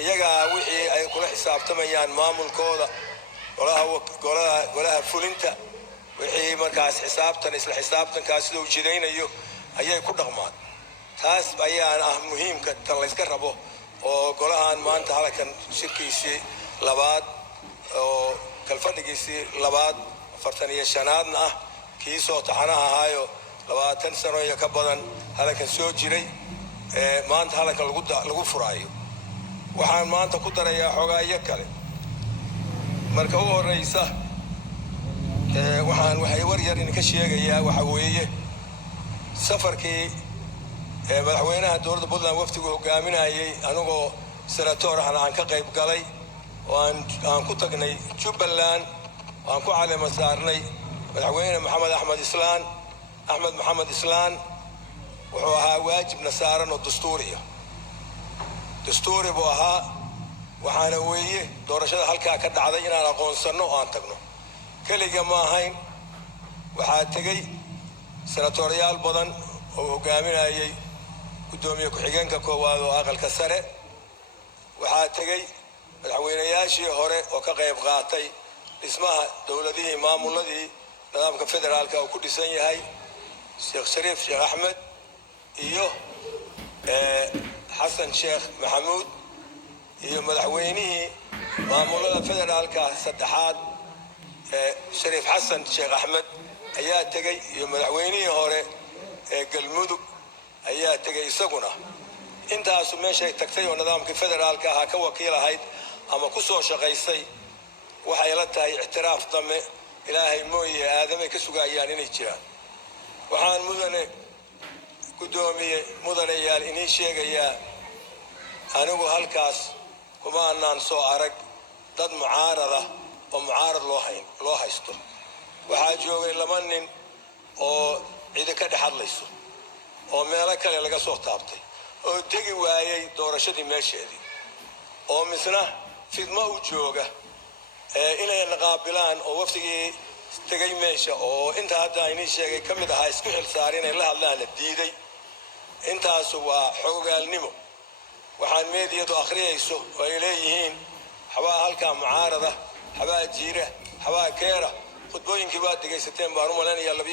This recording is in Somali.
iyaga wixii ay kula xisaabtamayaan maamulkooda golaha fulinta wixii markaas isla xisaabtankaas sidoo jireynayo ayay ku dhaqmaan taas ayaan muhiimka tan la iska rabo oo golahan maanta halkan shirkiisii labaad oo kalfadhigiisii labaad 45aadna ah kii soo taxanaha ahaayo 20 sano iyo ka badan halkan soo jiray maanta halkan lagu furaayo waxaan maanta ku darayaa xogaayo kale marka ugu horeysa waxay war yar in ka sheegayaa waxa weeye safarkii madaxweynaha dowladda Puntland waftigu hogaaminayay anagoo senator aan ka qayb galay oo aan ku tagnay Jubbaland aan ku caleema saarnay madaxweyne Axmed Maxamed Islaan wuxuu ahaa waajibna saaran oo dastuuri buu ahaa waxaana weeye doorashada halkaa ka dhacday inaan aqoonsano oo aan tagno kaliya ma ahayn waxaa tagay senatoriyaal badan oo hogaaminayay gudoomiye ku-xigeenka koowaad oo aqalka sare waxaa tagay madaxweynayaashii hore oo ka qayb qaatay dhismaha dowladihii maamuladii nidaamka federaalka oo ku dhisan yahay Sheekh Shariif Sheekh Axmed iyo Xasan Sheekh Maxamuud iyo madaxweynihii maamulada federaalka saddexaad Shariif Xasan Sheekh Axmed ayaa tagay iyo madaxweynihii hore Galmudug ayaa tagay isaguna intaas meeshay tagtay oo nidaamka federaalka ah ka wakiil ahayd ama ku soo shaqaysay waxay la tahay ixtiraaf dame ilaahay mooyee aadamay ka sugayaan inay jiraan waxaan mudanayaal inii sheegayaa anigu halkaas kuma aanaan soo arag dad mucaarada oo mucaarad loo haysto waxaa joogay 2 nin oo cid ka dhaxadlayso oo meelo kale laga soo taabtay oo tagi waayay doorashadii meesheedii oo misna fidma u jooga inay naqaabilaan oo waftigii tagay meesha oo inta hadda inii sheegay kamid ahaa isku xil saarin inay la hadlaan diiday intaas waa xogaalnimo waxaan meediyadu akhriyayso oo ay leeyihiin xabaa halka mucaarada xabaa jiira xabaa keera khudbooyinkii waa dhageysateen baan u maleynayaa